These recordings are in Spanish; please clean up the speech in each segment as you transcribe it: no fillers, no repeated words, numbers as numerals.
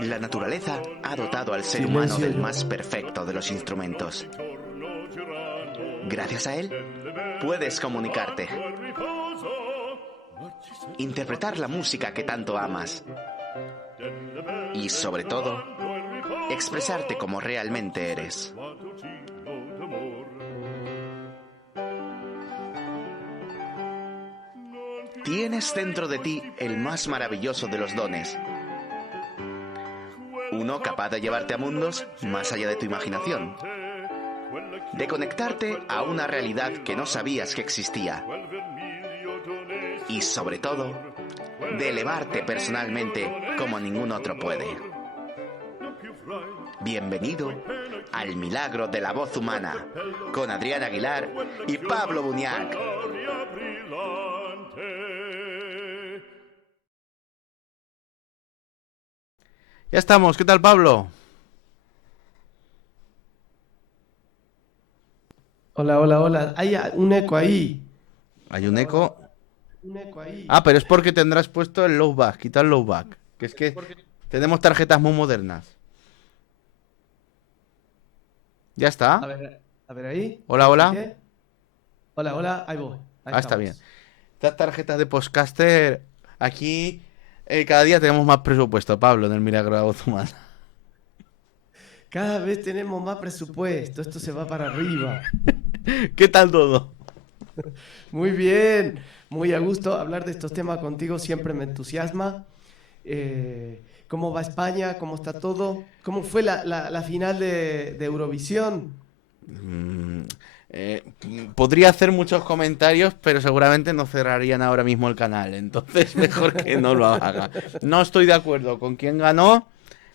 La naturaleza ha dotado al ser humano Silencio. del más perfecto de los instrumentos. Gracias a él, puedes comunicarte, interpretar la música que tanto amas y, sobre todo, expresarte como realmente eres. Tienes dentro de ti el más maravilloso de los dones. Uno capaz de llevarte a mundos más allá de tu imaginación. De conectarte a una realidad que no sabías que existía. Y sobre todo, de elevarte personalmente como ningún otro puede. Bienvenido al milagro de la voz humana, con Adrián Aguilar y Pablo Buñac. Ya estamos, ¿qué tal, Pablo? Hola, hola, hola. Hay un eco ahí. Hay un eco. Un eco ahí. Ah, pero es porque tendrás puesto el low back, quita el low back. Que es que tenemos tarjetas muy modernas. Ya está. A ver ahí. Hola, hola. ¿Qué? Hola, hola. Ahí voy. Ahí Está estamos. bien. Estas tarjetas de podcaster, aquí cada día tenemos más presupuesto, Pablo, en el milagro de la voz humana. Cada vez tenemos más presupuesto. Esto se va para arriba. ¿Qué tal todo? Muy bien. Muy a gusto. Hablar de estos temas contigo siempre me entusiasma. ¿Cómo va España? ¿Cómo está todo? ¿Cómo fue la final de Eurovisión? Podría hacer muchos comentarios, pero seguramente no cerrarían ahora mismo el canal, entonces mejor que no lo haga. No estoy de acuerdo con quién ganó,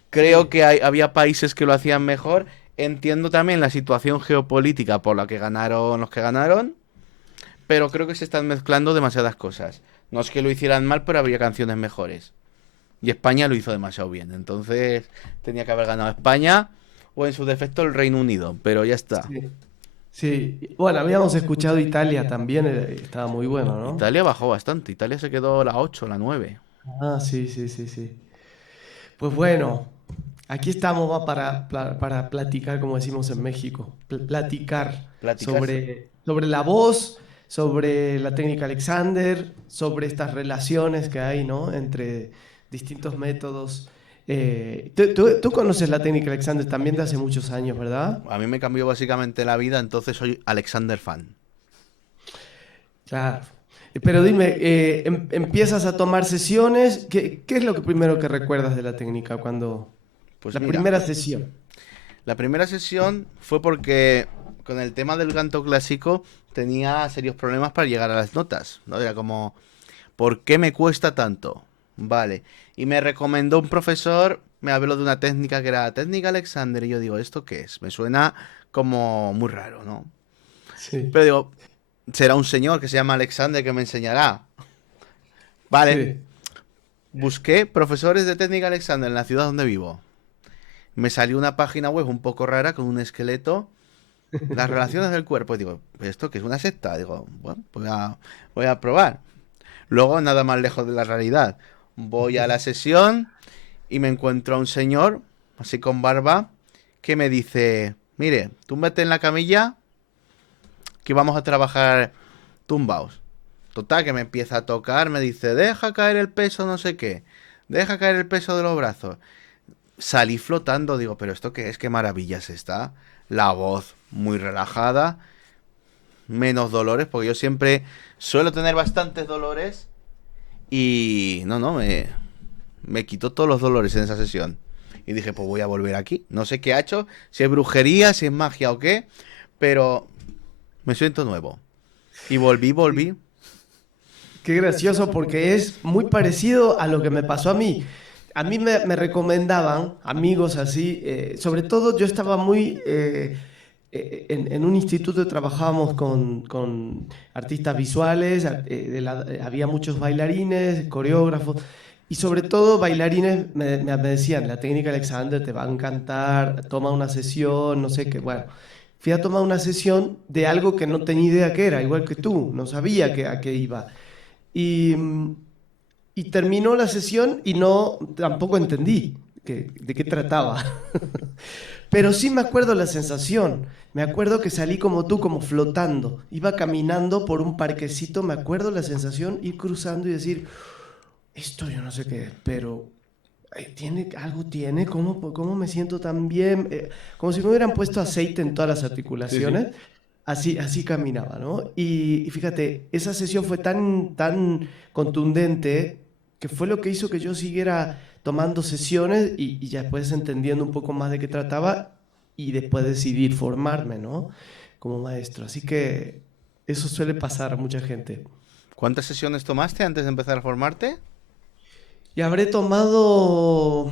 creo Sí. que había países que lo hacían mejor, entiendo también la situación geopolítica por la que ganaron los que ganaron, pero creo que se están mezclando demasiadas cosas. No es que lo hicieran mal, pero habría canciones mejores. Y España lo hizo demasiado bien, entonces tenía que haber ganado España o en su defecto el Reino Unido, pero ya está. Sí. Sí. Bueno, habíamos escuchado Italia también. Estaba muy bueno, ¿no? Italia bajó bastante. Italia se quedó la 8, la 9. Ah, sí, sí, sí, sí. Pues bueno, aquí estamos va para platicar, como decimos en México, platicar Platicar. sobre la voz, sobre la técnica Alexander, sobre estas relaciones que hay, ¿no? Entre distintos métodos. Tú conoces la técnica Alexander también de hace muchos años, ¿verdad? A mí me cambió básicamente la vida, entonces soy Alexander fan. Claro. Pero dime, empiezas a tomar sesiones. ¿Qué es lo que primero que recuerdas de la técnica cuando Pues la mira, primera sesión? la primera sesión fue porque con el tema del canto clásico tenía serios problemas para llegar a las notas, ¿no? Era como, ¿por qué me cuesta tanto? Vale. Y me recomendó un profesor, me habló de una técnica que era la técnica Alexander, y yo digo, ¿esto qué es? Me suena como muy raro, ¿no? Sí, Pero digo, será un señor que se llama Alexander que me enseñará. Vale. sí. Busqué profesores de técnica Alexander en la ciudad donde vivo. Me salió una página web un poco rara con un esqueleto. Las relaciones del cuerpo. Y digo, ¿esto qué es una secta? Digo, bueno, voy a probar. Luego, nada más lejos de la realidad. Voy a la sesión y me encuentro a un señor, así con barba, que me dice, mire, túmbate en la camilla que vamos a trabajar tumbaos. Total, que me empieza a tocar, me dice, deja caer el peso, no sé qué. Deja caer el peso de los brazos. Salí flotando, digo, pero ¿esto qué es? ¿Qué maravillas está? La voz muy relajada, menos dolores, porque yo siempre suelo tener bastantes dolores y no, me quitó todos los dolores en esa sesión. Y dije, pues voy a volver aquí. No sé qué ha hecho, si es brujería, si es magia o qué, pero me siento nuevo. Y volví. Qué gracioso porque es muy parecido a lo que me pasó a mí. A mí me recomendaban amigos así, sobre todo yo estaba muy... en un instituto trabajábamos con artistas visuales, había muchos bailarines, coreógrafos, y sobre todo bailarines me decían, la técnica Alexander te va a encantar, toma una sesión, no sé qué, bueno. Fui a tomar una sesión de algo que no tenía idea que era, igual que tú, no sabía a qué iba. Y, y terminó la sesión y no, tampoco entendí. de qué trataba. Pero sí me acuerdo la sensación. Me acuerdo que salí como tú, como flotando. Iba caminando por un parquecito, me acuerdo la sensación, ir cruzando y decir, esto yo no sé qué es, pero algo tiene, ¿cómo me siento tan bien? Como si me hubieran puesto aceite en todas las Sí, sí. articulaciones. Así caminaba, ¿no? Y fíjate, esa sesión fue tan contundente que fue lo que hizo que yo siguiera tomando sesiones y ya después entendiendo un poco más de qué trataba y después decidir formarme, ¿no? Como maestro. Así que eso suele pasar a mucha gente. ¿Cuántas sesiones tomaste antes de empezar a formarte? Y habré tomado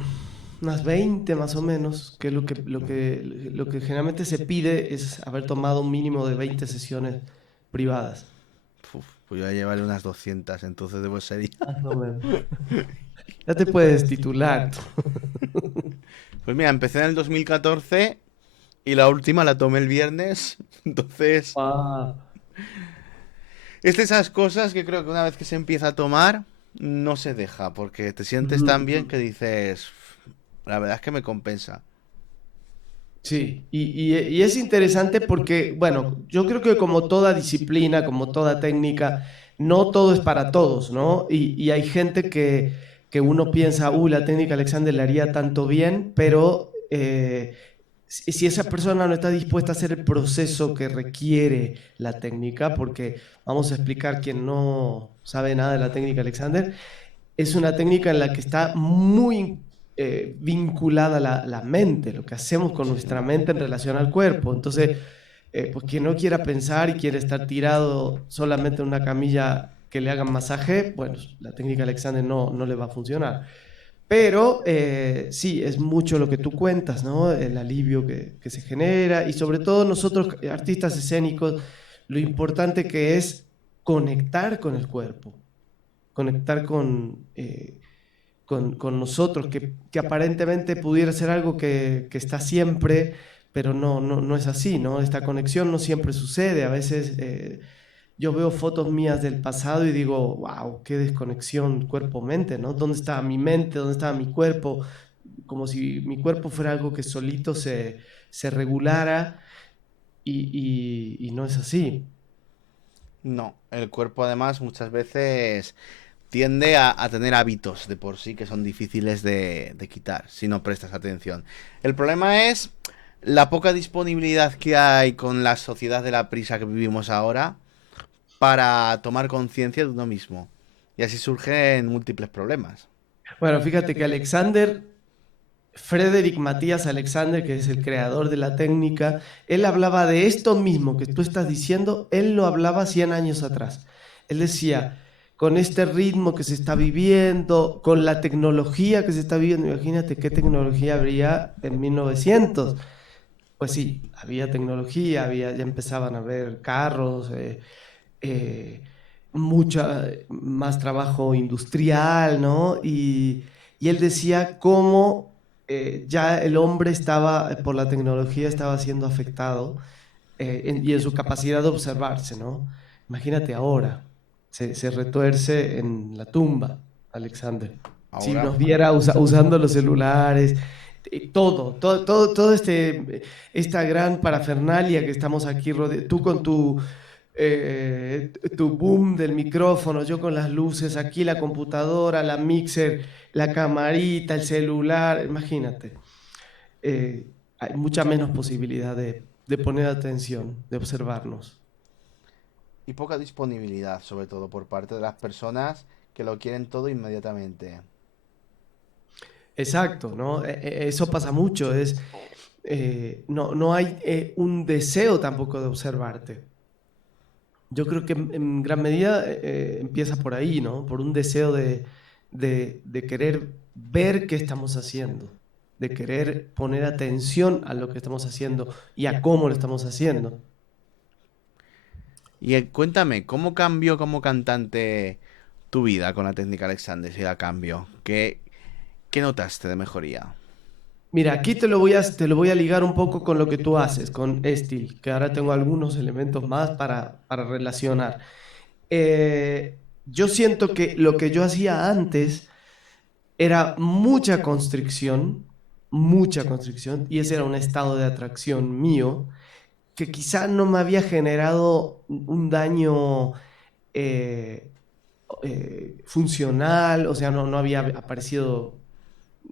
unas 20 más o menos, que es lo que generalmente se pide es haber tomado un mínimo de 20 sesiones privadas. Uf, pues yo ya llevaré unas 200, entonces debo ser ya. Más o menos. Ya te puedes titular. Pues mira, empecé en el 2014 y la última la tomé el viernes. Entonces, Ah. es de esas cosas que creo que una vez que se empieza a tomar, no se deja, porque te sientes Ujú, tan bien ujú. que dices, la verdad es que me compensa. Sí, y es interesante porque, bueno, yo creo que como toda disciplina, como toda técnica, no todo es para todos, ¿no? Y hay gente que uno piensa, la técnica Alexander le haría tanto bien, pero si esa persona no está dispuesta a hacer el proceso que requiere la técnica, porque vamos a explicar quien no sabe nada de la técnica Alexander, es una técnica en la que está muy vinculada la mente, lo que hacemos con Sí, sí. nuestra mente en relación al cuerpo. Entonces, pues quien no quiera pensar y quiere estar tirado solamente en una camilla que le hagan masaje, bueno, la técnica Alexander no le va a funcionar. Pero sí, es mucho lo que tú cuentas, ¿no? El alivio que se genera y sobre todo nosotros, artistas escénicos, lo importante que es conectar con el cuerpo, conectar con nosotros, que aparentemente pudiera ser algo que está siempre, pero no es así, ¿no? Esta conexión no siempre sucede. A veces yo veo fotos mías del pasado y digo, wow, qué desconexión cuerpo-mente, ¿no? ¿Dónde estaba mi mente? ¿Dónde estaba mi cuerpo? Como si mi cuerpo fuera algo que solito se regulara y no es así. No, el cuerpo además muchas veces tiende a tener hábitos de por sí que son difíciles de quitar si no prestas atención. El problema es la poca disponibilidad que hay con la sociedad de la prisa que vivimos ahora para tomar conciencia de uno mismo. Y así surgen múltiples problemas. Bueno, fíjate que Frederick Matías Alexander, que es el creador de la técnica, él hablaba de esto mismo que tú estás diciendo, él lo hablaba 100 años atrás. Él decía, con este ritmo que se está viviendo, con la tecnología que se está viviendo, imagínate qué tecnología habría en 1900. Pues sí, había tecnología, ya empezaban a haber carros, eh, mucha más trabajo industrial, ¿no? Y él decía cómo ya el hombre estaba, por la tecnología, estaba siendo afectado y en su capacidad de observarse, ¿no? Imagínate ahora, se retuerce en la tumba, Alexander. Si Ahora, nos viera usando los celulares, todo esta gran parafernalia que estamos aquí, tú con tu boom del micrófono, yo con las luces, aquí la computadora, la mixer, la camarita, el celular, imagínate. Hay mucha menos posibilidad de poner atención, de observarnos. y poca disponibilidad, sobre todo por parte de las personas que lo quieren todo inmediatamente. Exacto, ¿no? Eso pasa mucho, no hay un deseo tampoco de observarte. Yo creo que en gran medida empieza por ahí, ¿no? Por un deseo de querer ver qué estamos haciendo, de querer poner atención a lo que estamos haciendo y a cómo lo estamos haciendo. Y cuéntame, ¿cómo cambió como cantante tu vida con la técnica Alexander? Si la cambio, ¿qué notaste de mejoría? Mira, aquí te lo voy a ligar un poco con lo que tú haces, con Estil, que ahora tengo algunos elementos más para relacionar. Yo siento que lo que yo hacía antes era mucha constricción, y ese era un estado de atracción mío que quizá no me había generado un daño eh, funcional, o sea, no había aparecido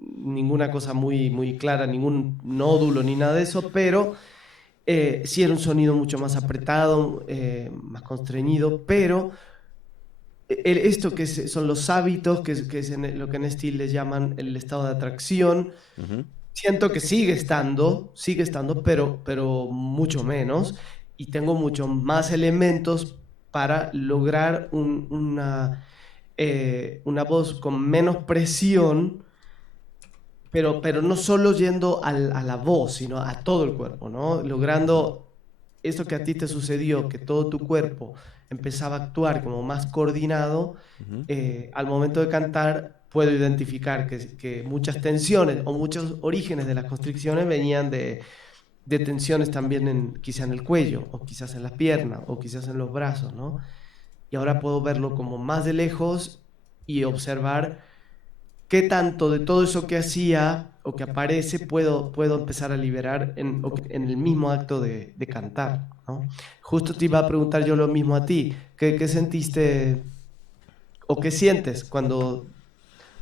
ninguna cosa muy clara, ningún nódulo ni nada de eso, pero sí era un sonido mucho más apretado, más constreñido, pero esto son los hábitos, que es lo que en Steele les llaman el estado de atracción, Ujú. siento que sigue estando, pero mucho menos, y tengo muchos más elementos para lograr una voz con menos presión, pero no solo yendo a la voz, sino a todo el cuerpo, ¿no? Logrando esto que a ti te sucedió, que todo tu cuerpo empezaba a actuar como más coordinado. Ujú. Al momento de cantar puedo identificar que muchas tensiones o muchos orígenes de las constricciones venían de tensiones también quizá en el cuello, o quizás en las piernas, o quizás en los brazos, ¿no? Y ahora puedo verlo como más de lejos y observar qué tanto de todo eso que hacía o que aparece puedo empezar a liberar en el mismo acto de cantar, ¿no? Justo te iba a preguntar yo lo mismo a ti. ¿Qué sentiste o qué sientes cuando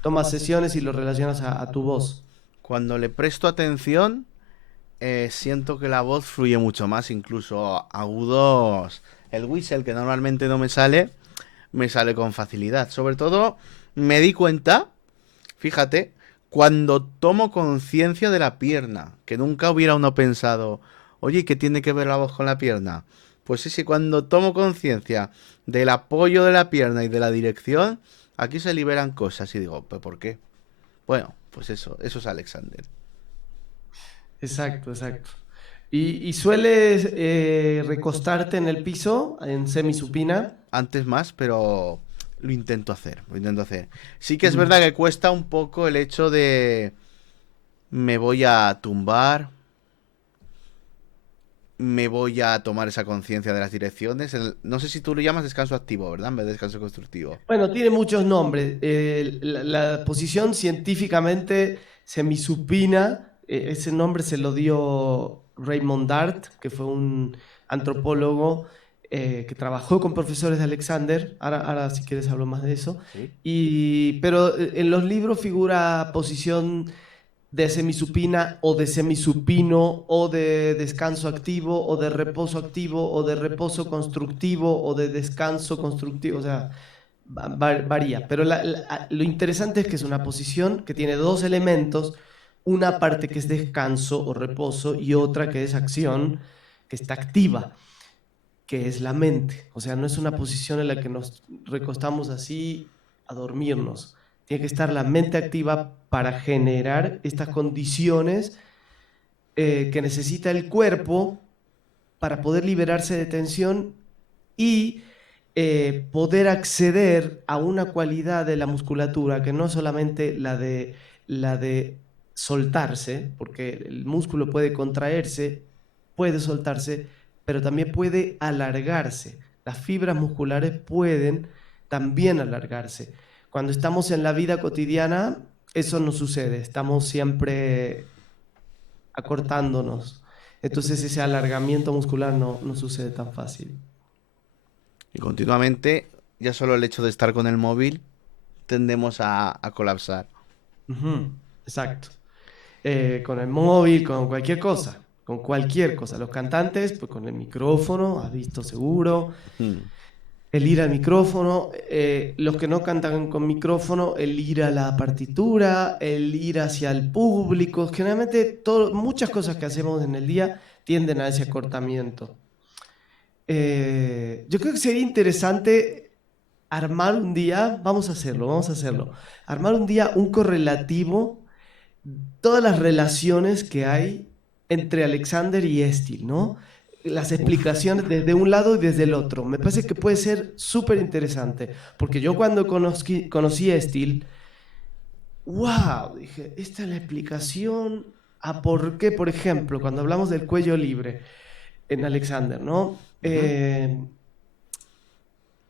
tomas sesiones y lo relacionas a tu voz? Cuando le presto atención, siento que la voz fluye mucho más, incluso agudos. El whistle, que normalmente no me sale con facilidad. Sobre todo, me di cuenta, fíjate, cuando tomo conciencia de la pierna, que nunca hubiera uno pensado, oye, ¿qué tiene que ver la voz con la pierna? Pues sí, sí, cuando tomo conciencia del apoyo de la pierna y de la dirección, aquí se liberan cosas y digo, ¿pero por qué? Bueno, pues eso es Alexander. Exacto, exacto. ¿Y sueles recostarte en el piso, en semisupina? Antes más, pero lo intento hacer, lo intento hacer. Sí que es Mm. verdad que cuesta un poco el hecho de me voy a tumbar, me voy a tomar esa conciencia de las direcciones. No sé si tú lo llamas descanso activo, ¿verdad? En vez de descanso constructivo. Bueno, tiene muchos nombres. La posición científicamente semisupina, ese nombre se lo dio Raymond Dart, que fue un antropólogo que trabajó con profesores de Alexander. Ahora si quieres hablo más de eso. Sí. Pero en los libros figura posición de semisupina o de semisupino o de descanso activo o de reposo activo o de reposo constructivo o de descanso constructivo, o sea, varía. Pero lo interesante es que es una posición que tiene dos elementos, una parte que es descanso o reposo y otra que es acción, que está activa, que es la mente. O sea, no es una posición en la que nos recostamos así a dormirnos. Tiene que estar la mente activa para generar estas condiciones que necesita el cuerpo para poder liberarse de tensión y poder acceder a una cualidad de la musculatura que no solamente la de soltarse, porque el músculo puede contraerse, puede soltarse, pero también puede alargarse. Las fibras musculares pueden también alargarse. Cuando estamos en la vida cotidiana, eso no sucede, estamos siempre acortándonos. Entonces ese alargamiento muscular no sucede tan fácil. Y continuamente, ya solo el hecho de estar con el móvil, tendemos a colapsar. Ujú, exacto. Con el móvil, con cualquier cosa, con cualquier cosa. Los cantantes, pues con el micrófono, has visto seguro, Mm. el ir al micrófono, los que no cantan con micrófono, el ir a la partitura, el ir hacia el público. Generalmente muchas cosas que hacemos en el día tienden a ese acortamiento. Yo creo que sería interesante armar un día, vamos a hacerlo, armar un día un correlativo, todas las relaciones que hay entre Alexander y Estil, ¿no? Las Uf. explicaciones desde un lado y desde el otro. Me parece que puede ser súper interesante, porque yo cuando conocí a Estil, wow, dije, esta es la explicación a por qué, por ejemplo, cuando hablamos del cuello libre en Alexander, ¿no? Ujú.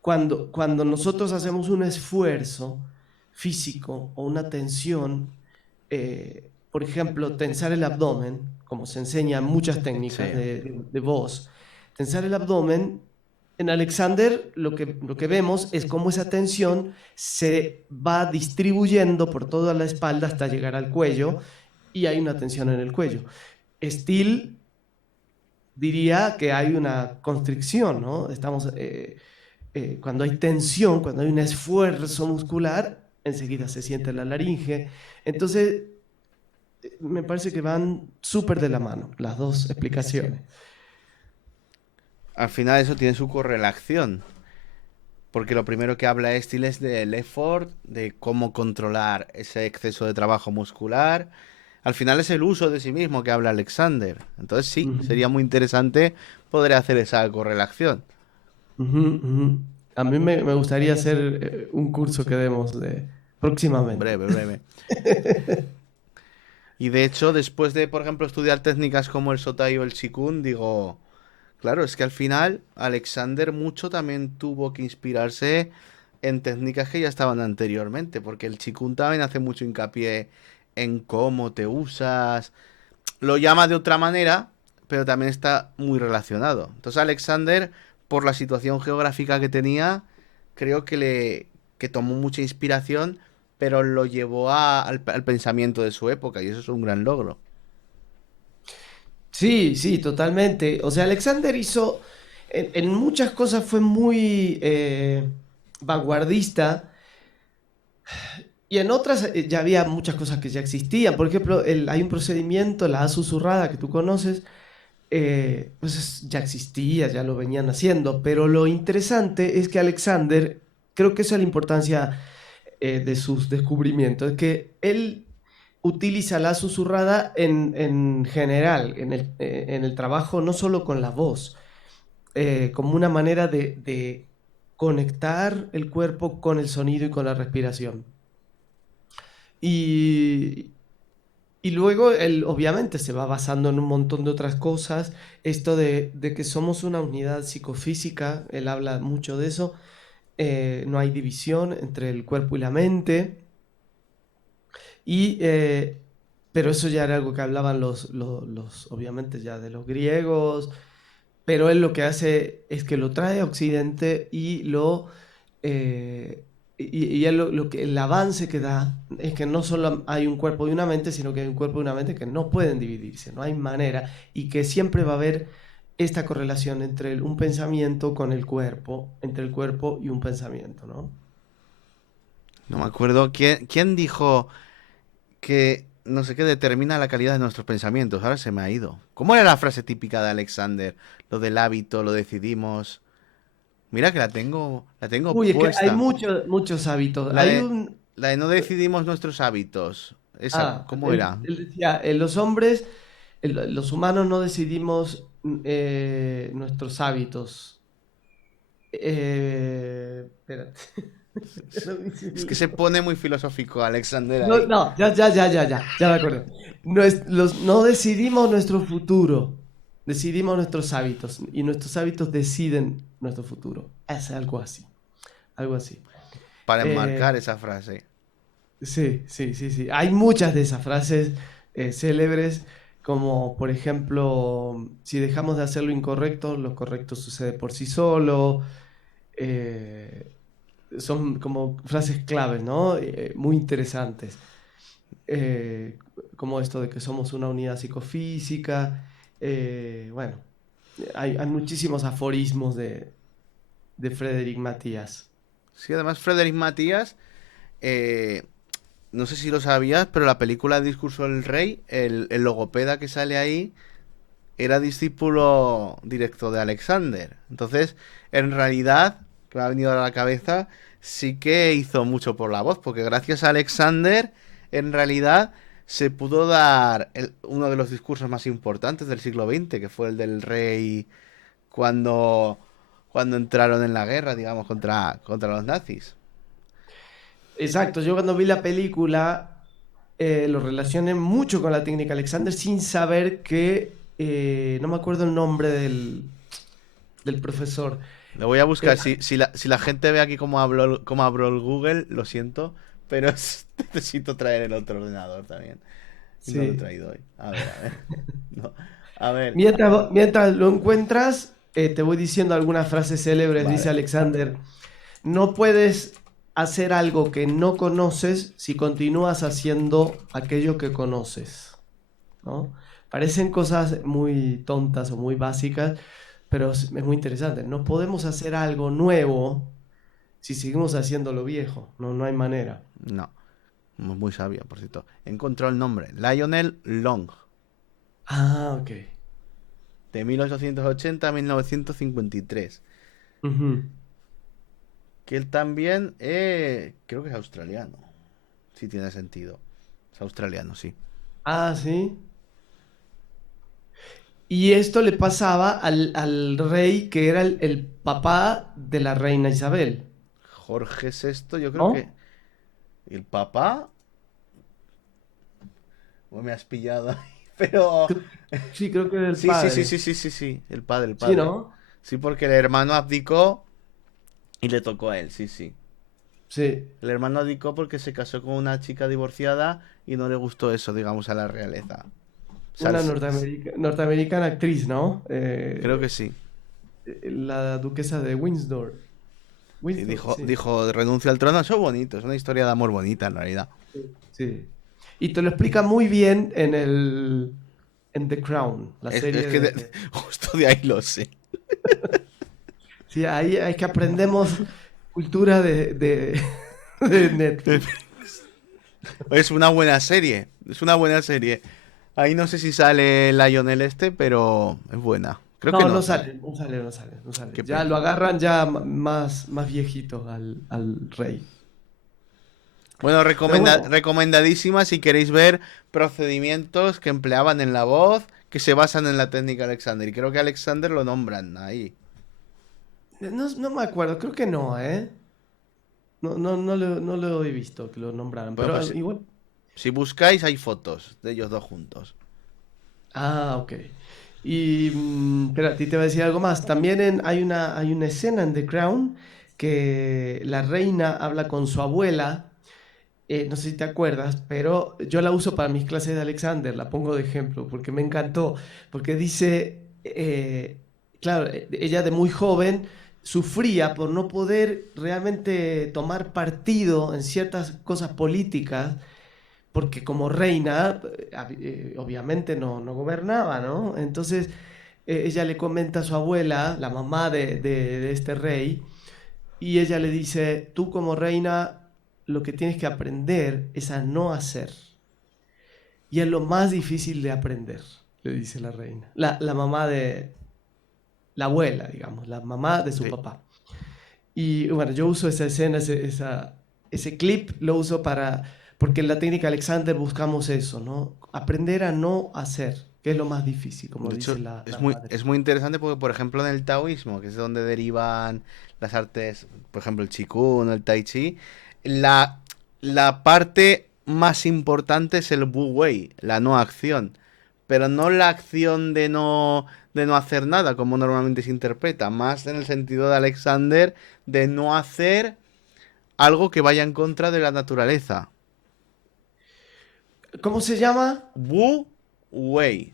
Cuando nosotros hacemos un esfuerzo físico o una tensión, por ejemplo, tensar el abdomen, como se enseña en muchas técnicas Sí. de voz, tensar el abdomen, en Alexander lo que vemos es cómo esa tensión se va distribuyendo por toda la espalda hasta llegar al cuello y hay una tensión en el cuello. Steele diría que hay una constricción, ¿no? Cuando hay tensión, cuando hay un esfuerzo muscular, enseguida se siente la laringe. Entonces, me parece que van súper de la mano las dos explicaciones. Al final eso tiene su correlación. Porque lo primero que habla Steele es del effort, de cómo controlar ese exceso de trabajo muscular. Al final es el uso de sí mismo que habla Alexander. Entonces sí, sería muy interesante poder hacer esa correlación. A mí me gustaría hacer un curso que demos próximamente. Breve, breve. Y de hecho, después de, por ejemplo, estudiar técnicas como el Sotai o el Shikun, digo, claro, es que al final Alexander mucho también tuvo que inspirarse en técnicas que ya estaban anteriormente, porque el Shikun también hace mucho hincapié en cómo te usas, lo llama de otra manera, pero también está muy relacionado. Entonces Alexander, por la situación geográfica que tenía, creo que tomó mucha inspiración, pero lo llevó al pensamiento de su época, y eso es un gran logro. Sí, sí, totalmente. O sea, Alexander hizo, en muchas cosas fue muy vanguardista y en otras ya había muchas cosas que ya existían. Por ejemplo, hay un procedimiento, la A susurrada que tú conoces, pues ya existía, ya lo venían haciendo. Pero lo interesante es que Alexander, creo que esa es la importancia de sus descubrimientos, es que él utiliza la susurrada en general, en el trabajo, no solo con la voz, como una manera de conectar el cuerpo con el sonido y con la respiración. Y, y luego él obviamente se va basando en un montón de otras cosas, esto de que somos una unidad psicofísica, él habla mucho de eso, no hay división entre el cuerpo y la mente. Y, pero eso ya era algo que hablaban obviamente ya de los griegos, pero él lo que hace es que lo trae a Occidente y y él el avance que da es que no solo hay un cuerpo y una mente, sino que hay un cuerpo y una mente que no pueden dividirse, no hay manera, y que siempre va a haber esta correlación entre un pensamiento con el cuerpo, entre el cuerpo y un pensamiento, ¿no? No me acuerdo quién dijo que no sé qué determina la calidad de nuestros pensamientos. Ahora se me ha ido. ¿Cómo era la frase típica de Alexander? Lo del hábito, lo decidimos. Mira que la tengo Uy, es que hay puesta. muchos hábitos. La Hay de, un, la de no decidimos nuestros hábitos. Esa, ¿cómo era? él decía, los hombres, los humanos no decidimos nuestros hábitos. Espérate. Ya lo dice Es que se lejos. pone muy filosófico Alexander No, ahí. no, ya me acuerdo. No decidimos nuestro futuro, decidimos nuestros hábitos y nuestros hábitos deciden nuestro futuro. Es algo así, algo así. Para enmarcar Eh, esa frase. Sí, sí, sí, sí. Hay muchas de esas frases célebres, como por ejemplo, si dejamos de hacer lo incorrecto, lo correcto sucede por sí solo. Eh, Son como frases claves, ¿no? Muy interesantes. Eh, Como esto de que somos una unidad psicofísica. Bueno, hay muchísimos aforismos de Frederick Matías. Sí, además Frederick Matías, eh, no sé si lo sabías, pero la película Discurso del Rey, el logopeda que sale ahí, era discípulo directo de Alexander. Entonces, en realidad, que me ha venido a la cabeza, sí que hizo mucho por la voz, porque gracias a Alexander, en realidad, se pudo dar uno de los discursos más importantes del siglo XX, que fue el del rey cuando, cuando entraron en la guerra, digamos, contra los nazis. Exacto, yo cuando vi la película lo relacioné mucho con la técnica Alexander sin saber que, no me acuerdo el nombre del profesor. Lo voy a Eh, buscar. Si la gente ve aquí cómo abro el Google, lo siento, pero necesito traer el otro ordenador también. Y no lo he Sí. traído hoy. A ver, a ver. No. A ver, Mientras lo encuentras, te voy diciendo algunas frases célebres, dice vale. Alexander. No puedes hacer algo que no conoces si continúas haciendo aquello que conoces, ¿no? Parecen cosas muy tontas o muy básicas, pero es muy interesante. No podemos hacer algo nuevo si seguimos haciendo lo viejo. No, no hay manera. No, muy sabio, por cierto. He encontrado el nombre. Lionel Long, Ah, ok. de 1880 a 1953. Ujú. Que él también, creo que es australiano. Sí tiene sentido. Es australiano, sí. Ah, sí. Y esto le pasaba al rey que era el papá de la reina Isabel, Jorge Sexto, yo creo que ¿no? el papá. O me has pillado ahí. Pero Cre- Sí, creo que era el sí, sí, sí, padre. sí, sí, sí, sí. El padre, el Sí, padre. ¿no? Sí, porque el hermano abdicó y le tocó a él, sí, sí. Sí. El hermano abdicó porque se casó con una chica divorciada y no le gustó eso, digamos, a la realeza. O sea, Una norteamericana actriz, ¿no? creo que sí. La duquesa de Windsor. Sí, Windsor, dijo, sí. dijo, renuncia al trono. Eso es bonito, es una historia de amor bonita en realidad. Sí. Y te lo explica muy bien en The Crown, la Es serie que de... justo de ahí lo sé. Sí, ahí es que aprendemos cultura de Netflix. Es una buena serie, es una buena serie. Ahí no sé si sale Lionel este, pero es buena. Creo que No, no no sale. sale, no sale, no sale, no sale. Qué Ya lo pena. agarran ya más viejito al rey. Bueno, Pero bueno, recomendadísima si queréis ver procedimientos que empleaban en la voz que se basan en la técnica Alexander. Y creo que Alexander lo nombran ahí. no me acuerdo, creo que no, ¿eh? No lo he visto que lo nombraran, Bueno, pero pues igual. si buscáis hay fotos de ellos dos juntos. Ah, ok. Y, espera, a ti te voy a decir algo más. También hay una escena en The Crown que la reina habla con su abuela. No sé si te acuerdas, pero yo la uso para mis clases de Alexander, la pongo de ejemplo, porque me encantó, porque dice, claro, ella de muy joven sufría por no poder realmente tomar partido en ciertas cosas políticas, porque como reina, obviamente no gobernaba, ¿no? Entonces, ella le comenta a su abuela, la mamá de este rey, y ella le dice, tú como reina lo que tienes que aprender es a no hacer. Y es lo más difícil de aprender, le dice la reina. La mamá de, la abuela, digamos, la mamá de su Sí. papá. Y bueno, yo uso esa escena, ese clip, lo uso porque en la técnica Alexander buscamos eso, ¿no? Aprender a no hacer, que es lo más difícil, como De dice hecho, la madre. es muy interesante porque, por ejemplo, en el taoísmo, que es de donde derivan las artes, por ejemplo, el Qigong o el Tai Chi, la, la parte más importante es el Wu Wei, la no acción. Pero no la acción de no hacer nada, como normalmente se interpreta, más en el sentido de Alexander, de no hacer algo que vaya en contra de la naturaleza. ¿Cómo se llama? Wu Wei.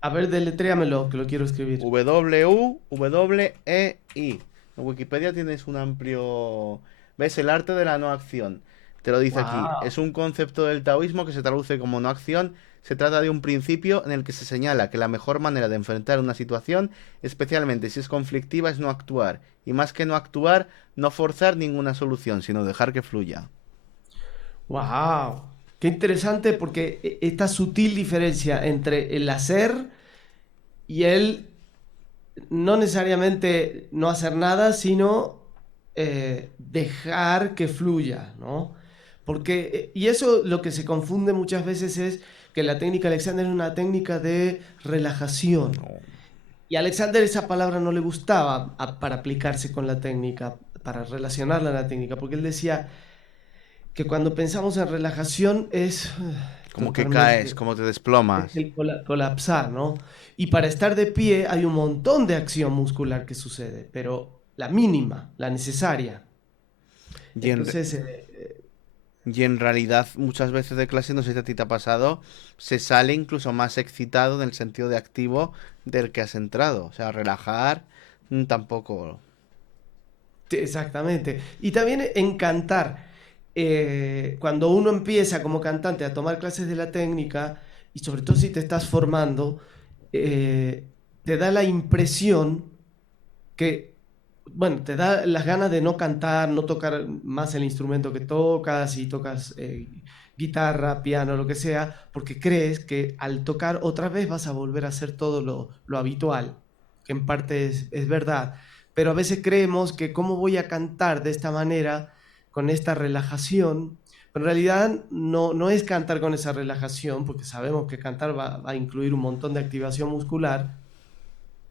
A ver, deletréamelo, que lo quiero escribir. Wwei. En Wikipedia tienes un amplio... ¿Ves? El arte de la no acción. Te lo dice aquí. ¡Wow! Es un concepto del taoísmo que se traduce como no acción. Se trata de un principio en el que se señala que la mejor manera de enfrentar una situación, especialmente si es conflictiva, es no actuar. Y más que no actuar, no forzar ninguna solución, sino dejar que fluya. ¡Wow! Qué interesante porque esta sutil diferencia entre el hacer y el no necesariamente no hacer nada, sino dejar que fluya, ¿no? Porque, y eso lo que se confunde muchas veces es que la técnica Alexander es una técnica de relajación. No. Y a Alexander esa palabra no le gustaba para aplicarse con la técnica, para relacionarla a la técnica, porque él decía que cuando pensamos en relajación es Como que caes, totalmente como te es desplomas. el colapsar, ¿no? Y para estar de pie hay un montón de acción muscular que sucede, pero la mínima, la necesaria. Y en, Entonces, Y en realidad muchas veces de clase, no sé si a ti te ha pasado, se sale incluso más excitado en el sentido de activo del que has entrado. O sea, relajar tampoco. Sí, exactamente. Y también en cantar. Cuando uno empieza como cantante a tomar clases de la técnica, y sobre todo si te estás formando, eh, te da la impresión que, bueno, te da las ganas de no cantar, no tocar más el instrumento que tocas, si tocas guitarra, piano, lo que sea, porque crees que al tocar otra vez vas a volver a hacer todo lo habitual, que en parte es verdad, pero a veces creemos que cómo voy a cantar de esta manera, con esta relajación, pero en realidad no es cantar con esa relajación, porque sabemos que cantar va a incluir un montón de activación muscular,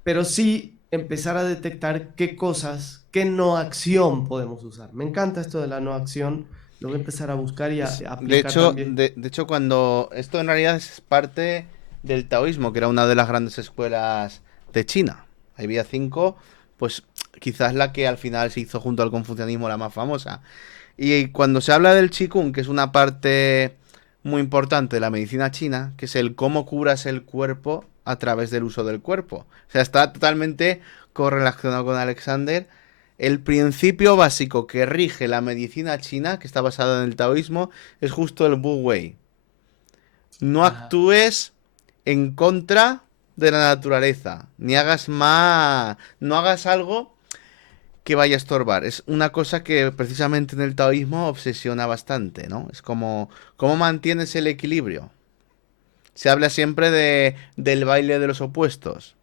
pero sí empezar a detectar qué cosas, qué no acción podemos usar. Me encanta esto de la no acción, lo voy a empezar a buscar y a De aplicar hecho, también. de hecho, cuando esto en realidad es parte del taoísmo, que era una de las grandes escuelas de China. Ahí había cinco, pues quizás la que al final se hizo junto al confucianismo la más famosa. Y cuando se habla del Qigong, que es una parte muy importante de la medicina china, que es el cómo curas el cuerpo a través del uso del cuerpo. O sea, está totalmente correlacionado con Alexander. El principio básico que rige la medicina china, que está basada en el taoísmo, es justo el Wu Wei. No Ajá. actúes en contra de la naturaleza, ni hagas más, no hagas algo que vaya a estorbar. Es una cosa que precisamente en el taoísmo obsesiona bastante, ¿no? Es como cómo mantienes el equilibrio. Se habla siempre del baile de los opuestos.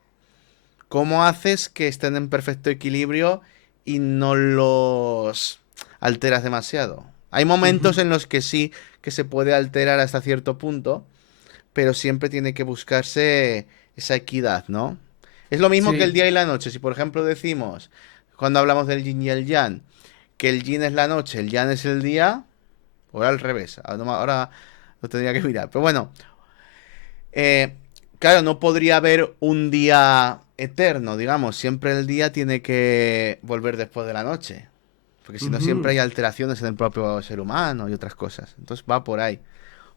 ¿Cómo haces que estén en perfecto equilibrio y no los alteras demasiado? Hay momentos Ujú. en los que sí que se puede alterar hasta cierto punto, pero siempre tiene que buscarse esa equidad, ¿no? Es lo mismo que el Sí, día y la noche. Si por ejemplo decimos, cuando hablamos del yin y el yang, que el yin es la noche, el yang es el día, o al revés. Ahora lo tendría que mirar. Pero bueno, eh, claro, no podría haber un día eterno, digamos. Siempre el día tiene que volver después de la noche. Porque si no, siempre hay ujú. alteraciones en el propio ser humano y otras cosas. Entonces va por ahí.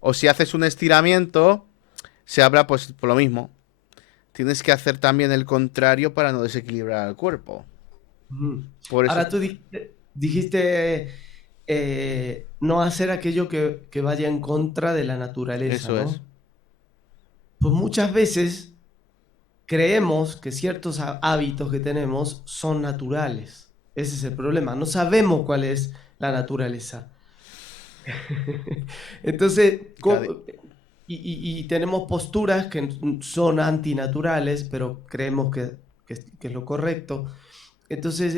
O si haces un estiramiento, se habla pues por lo mismo. Tienes que hacer también el contrario para no desequilibrar el cuerpo. Ujú. Por eso, Ahora tú dijiste, no hacer aquello que vaya en contra de la naturaleza, eso es. ¿no? Pues muchas veces creemos que ciertos hábitos que tenemos son naturales. Ese es el problema. No sabemos cuál es la naturaleza. Entonces, Cada- y tenemos posturas que son antinaturales, pero creemos que es lo correcto. Entonces,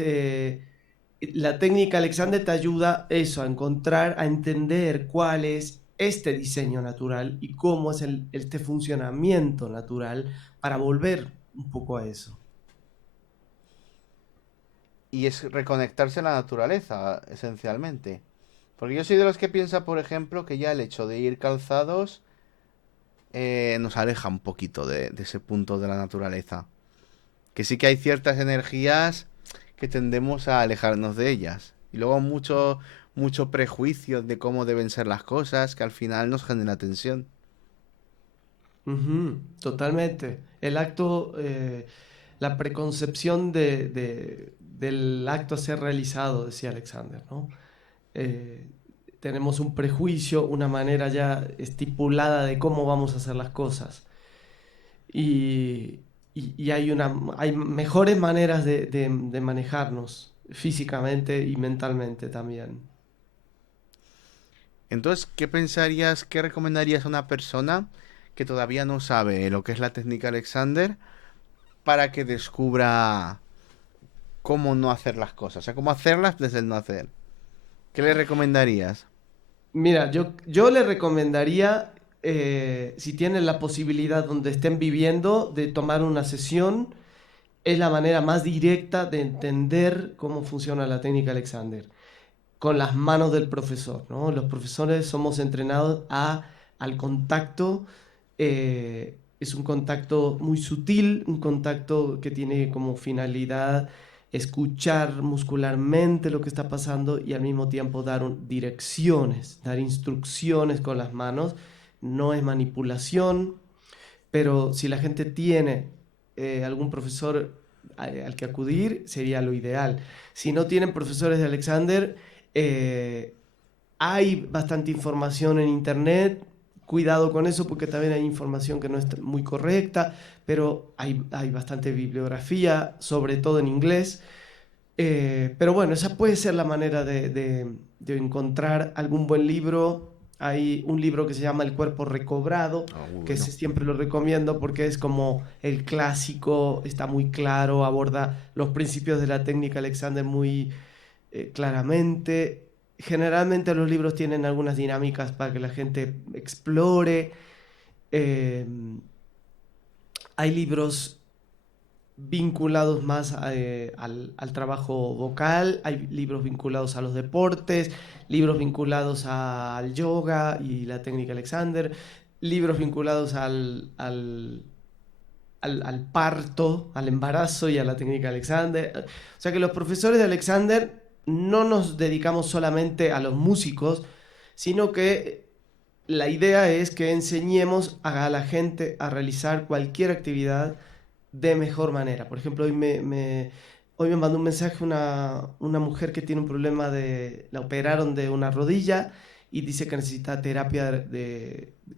la técnica Alexander te ayuda eso, a encontrar, a entender cuál es este diseño natural y cómo es este funcionamiento natural para volver un poco a eso. Y es reconectarse a la naturaleza, esencialmente. Porque yo soy de los que piensa, por ejemplo, que ya el hecho de ir calzados nos aleja un poquito de ese punto de la naturaleza. Que sí que hay ciertas energías que tendemos a alejarnos de ellas. Y luego mucho prejuicio de cómo deben ser las cosas que al final nos genera tensión. Ujú, totalmente. El acto, la preconcepción del acto a ser realizado, decía Alexander, ¿no? Eh, tenemos un prejuicio, una manera ya estipulada de cómo vamos a hacer las cosas. Y, y hay mejores maneras de manejarnos físicamente y mentalmente también. Entonces, ¿qué pensarías, qué recomendarías a una persona que todavía no sabe lo que es la técnica Alexander para que descubra cómo no hacer las cosas? O sea, cómo hacerlas desde el no hacer. ¿Qué le recomendarías? Mira, yo le recomendaría, si tienen la posibilidad donde estén viviendo, de tomar una sesión. Es la manera más directa de entender cómo funciona la técnica Alexander, con las manos del profesor, ¿no? Los profesores somos entrenados al contacto, es un contacto muy sutil, un contacto que tiene como finalidad escuchar muscularmente lo que está pasando y al mismo tiempo dar direcciones, dar instrucciones con las manos. No es manipulación, pero si la gente tiene algún profesor al que acudir, sería lo ideal. Si no tienen profesores de Alexander, hay bastante información en internet. Cuidado con eso porque también hay información que no es muy correcta, pero hay bastante bibliografía, sobre todo en inglés. Pero bueno, esa puede ser la manera de encontrar algún buen libro. Hay un libro que se llama El cuerpo recobrado, que Bueno. siempre lo recomiendo porque es como el clásico, está muy claro, aborda los principios de la técnica Alexander muy claramente. Generalmente los libros tienen algunas dinámicas para que la gente explore. Eh, Hay libros vinculados más al trabajo vocal, hay libros vinculados a los deportes, libros vinculados al yoga y la técnica Alexander, libros vinculados al parto, al embarazo y a la técnica Alexander. O sea que los profesores de Alexander no nos dedicamos solamente a los músicos, sino que la idea es que enseñemos a la gente a realizar cualquier actividad de mejor manera. Por ejemplo, hoy me mandó un mensaje una mujer que tiene un problema la operaron de una rodilla y dice que necesita terapia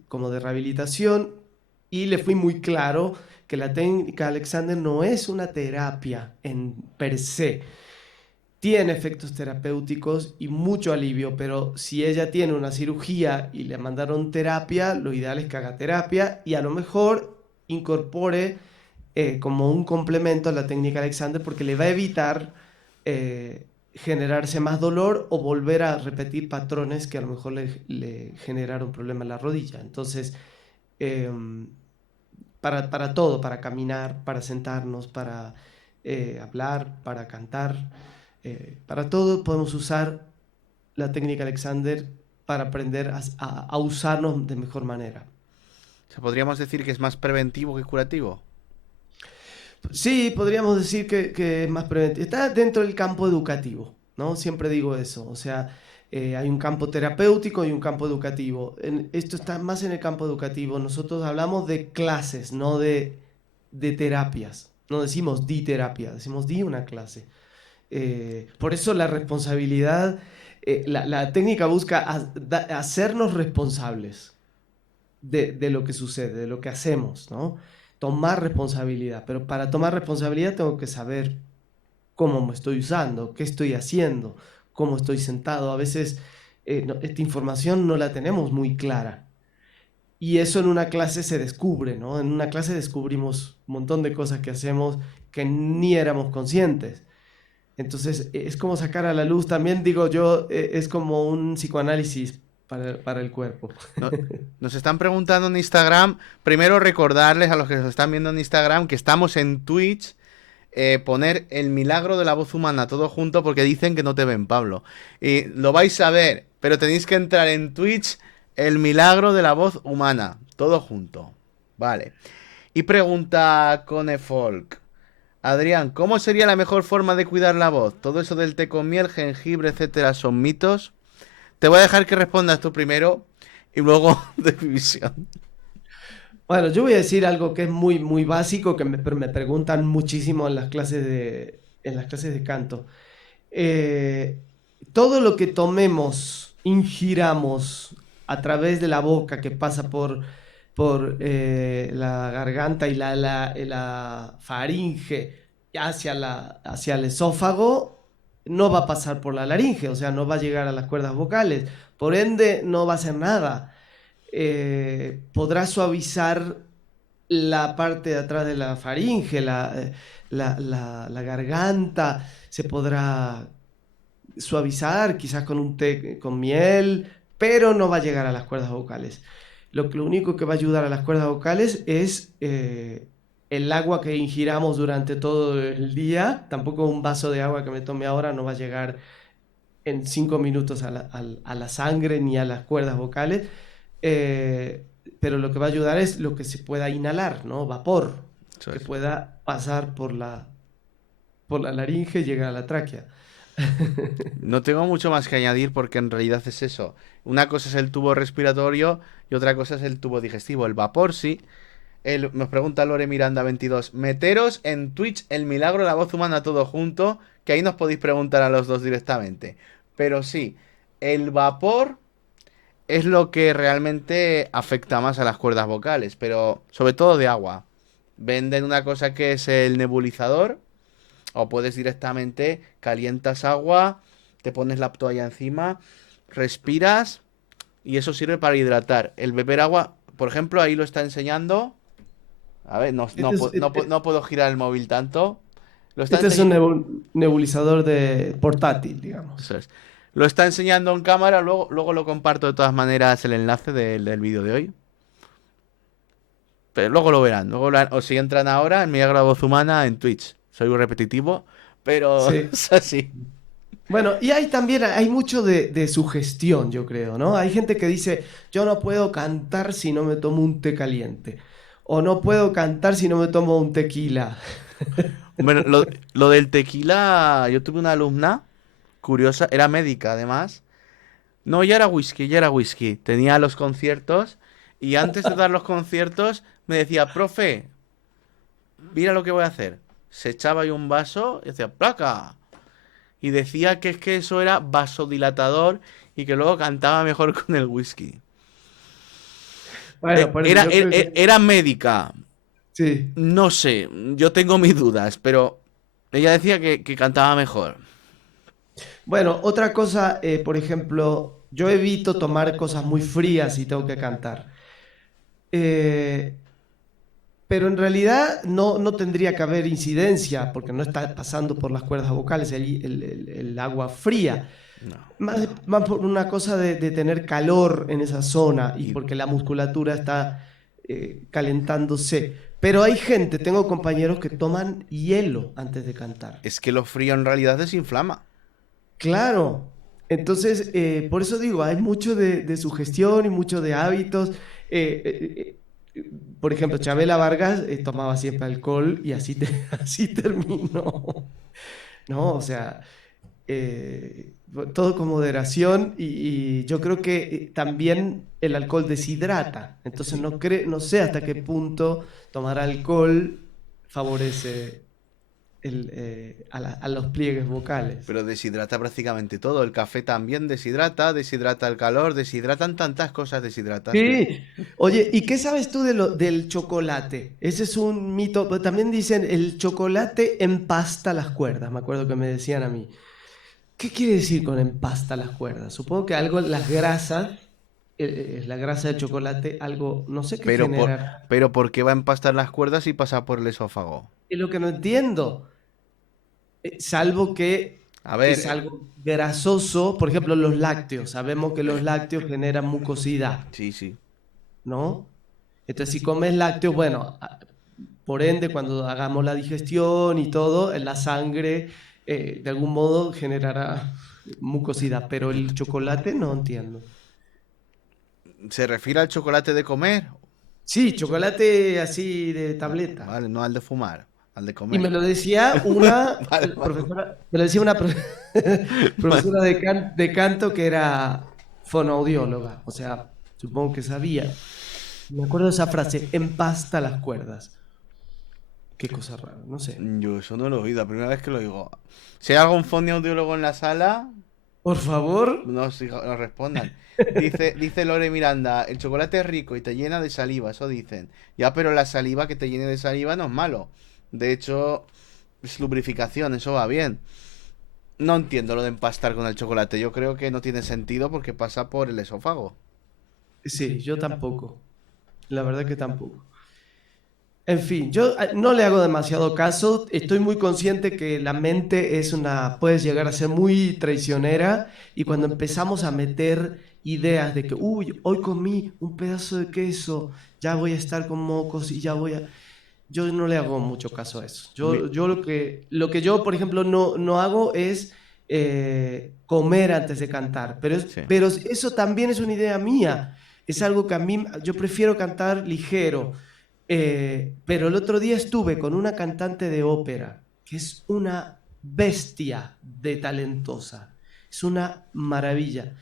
como de rehabilitación, y le fui muy claro que la técnica Alexander no es una terapia en per se. Tiene efectos terapéuticos y mucho alivio, pero si ella tiene una cirugía y le mandaron terapia, lo ideal es que haga terapia y a lo mejor incorpore como un complemento a la técnica Alexander, porque le va a evitar generarse más dolor o volver a repetir patrones que a lo mejor le generaron problema en la rodilla. Entonces, eh, para todo, para caminar, para sentarnos, para hablar, para cantar, para todo podemos usar la técnica Alexander para aprender a usarnos de mejor manera. O sea, podríamos decir que es más preventivo que curativo. Sí, podríamos decir que es más preventivo. Está dentro del campo educativo, ¿no? Siempre digo eso. O sea, hay un campo terapéutico y un campo educativo. Esto está más en el campo educativo. Nosotros hablamos de clases, no de terapias. No decimos di terapia, decimos di una clase. Por eso la responsabilidad, la técnica busca hacernos responsables de lo que sucede, de lo que hacemos, ¿no? Tomar responsabilidad, pero para tomar responsabilidad tengo que saber cómo me estoy usando, qué estoy haciendo, cómo estoy sentado. A veces esta información no la tenemos muy clara. Y eso en una clase se descubre, ¿no? En una clase descubrimos un montón de cosas que hacemos que ni éramos conscientes. Entonces, es como sacar a la luz, también digo yo, es como un psicoanálisis para el cuerpo. Nos están preguntando en Instagram. Primero recordarles a los que nos están viendo en Instagram que estamos en Twitch. Poner el milagro de la voz humana todo junto porque dicen que no te ven, Pablo. Y lo vais a ver, pero tenéis que entrar en Twitch, el milagro de la voz humana, todo junto. Vale. Y pregunta Conefolk. Adrián, ¿cómo sería la mejor forma de cuidar la voz? Todo eso del té con miel, jengibre, etcétera, ¿son mitos? Te voy a dejar que respondas tú primero y luego de mi visión. Bueno, yo voy a decir algo que es muy, muy básico, pero me preguntan muchísimo en las clases de canto. Eh, Todo lo que tomemos, ingiramos a través de la boca, que pasa por la garganta y la faringe hacia el esófago, no va a pasar por la laringe, o sea, no va a llegar a las cuerdas vocales. Por ende, no va a hacer nada. Podrá suavizar la parte de atrás de la faringe, la garganta, se podrá suavizar, quizás con un té con miel, pero no va a llegar a las cuerdas vocales. Lo único que va a ayudar a las cuerdas vocales es el agua que ingiramos durante todo el día. Tampoco un vaso de agua que me tome ahora no va a llegar en 5 minutos a la sangre ni a las cuerdas vocales. Pero lo que va a ayudar es lo que se pueda inhalar, ¿no? Vapor, Eso que es. pueda pasar por la laringe y llega a la tráquea. No tengo mucho más que añadir porque en realidad es eso. Una cosa es el tubo respiratorio y otra cosa es el tubo digestivo. El vapor sí. Nos pregunta Lore Miranda 22. Meteros en Twitch el milagro de la voz humana todo junto, que ahí nos podéis preguntar a los dos directamente. Pero sí, el vapor es lo que realmente afecta más a las cuerdas vocales, pero sobre todo de agua. Venden una cosa que es el nebulizador, o puedes directamente calientas agua, te pones la toalla encima, respiras y eso sirve para hidratar. El beber agua, por ejemplo, ahí lo está enseñando. A ver, Este es, no puedo girar el móvil tanto. Lo está este es un enseñando. nebulizador de portátil, digamos. Eso es. Lo está enseñando en cámara, luego lo comparto de todas maneras el enlace del vídeo de hoy. Pero luego lo verán, o si entran ahora en Milagro de la Voz Humana en Twitch. Soy muy repetitivo, pero Sí. es así. Bueno, y hay también, hay mucho de sugestión, yo creo, ¿no? Hay gente que dice, yo no puedo cantar si no me tomo un té caliente. O no puedo cantar si no me tomo un tequila. Bueno, lo del tequila, yo tuve una alumna curiosa, era médica además. No, ya era whisky, ya era whisky. Tenía los conciertos y antes de dar los conciertos me decía, profe, mira lo que voy a hacer. Se echaba ahí un vaso y decía, placa. Y decía que es que eso era vasodilatador y que luego cantaba mejor con el whisky. Bueno, por eso yo creo que Era médica. sí. No sé, yo tengo mis dudas, pero ella decía que cantaba mejor. Bueno, otra cosa, por ejemplo, yo evito tomar cosas muy frías si tengo que cantar. Eh, pero en realidad no tendría que haber incidencia, porque no está pasando por las cuerdas vocales el agua fría. No. Más por una cosa de tener calor en esa zona y porque la musculatura está calentándose. Pero hay gente, tengo compañeros que toman hielo antes de cantar. Es que lo frío en realidad desinflama. Claro. Entonces, por eso digo, hay mucho de sugestión y mucho de hábitos. Por ejemplo, Chabela Vargas tomaba siempre alcohol y así, así terminó. ¿No? O sea, eh, todo con moderación y yo creo que también el alcohol deshidrata. Entonces no sé hasta qué punto tomar alcohol favorece a los pliegues vocales. Pero deshidrata prácticamente todo. El café también deshidrata el calor, deshidratan tantas cosas, deshidratan. Sí. Oye, ¿y qué sabes tú del chocolate? Ese es un mito, pero también dicen el chocolate empasta las cuerdas, me acuerdo que me decían a mí. ¿Qué quiere decir con empasta las cuerdas? Supongo que algo, las grasas, la grasa del chocolate, algo, no sé qué genera. Pero ¿por qué va a empastar las cuerdas y pasa por el esófago? Es lo que no entiendo. Salvo que A ver, es algo grasoso, por ejemplo, los lácteos. Sabemos que los lácteos generan mucosidad, sí, sí. ¿no? Entonces, si comes lácteos, bueno, por ende, cuando hagamos la digestión y todo, en la sangre, de algún modo generará mucosidad, pero el chocolate no entiendo. ¿Se refiere al chocolate de comer? Sí, chocolate así de tableta. Vale, no al de fumar, al de Y me comer. lo decía una Vale, vale. profesora, me lo decía una profesora de canto que era fonoaudióloga, o sea, supongo que sabía. Me acuerdo de esa frase, empasta las cuerdas. Qué cosa rara, no sé. Yo eso no lo he oído, la primera vez que lo oigo. Si hay algún fonoaudiólogo en la sala, Por favor. nos respondan. Dice Lore Miranda, el chocolate es rico y te llena de saliva, eso dicen. Ya, pero la saliva que te llene de saliva no es malo. De hecho, es lubrificación, eso va bien. No entiendo lo de empastar con el chocolate. Yo creo que no tiene sentido porque pasa por el esófago. Sí, yo tampoco. La verdad que tampoco. En fin, yo no le hago demasiado caso. Estoy muy consciente que la mente puede llegar a ser muy traicionera y cuando empezamos a meter ideas de que, uy, hoy comí un pedazo de queso, ya voy a estar con mocos y ya voy a... Yo no le hago mucho caso a eso. Yo lo que yo, por ejemplo, no hago es comer antes de cantar, Sí. pero eso también es una idea mía. Es algo que a mí, yo prefiero cantar ligero. Pero el otro día estuve con una cantante de ópera, que es una bestia de talentosa. Es una maravilla.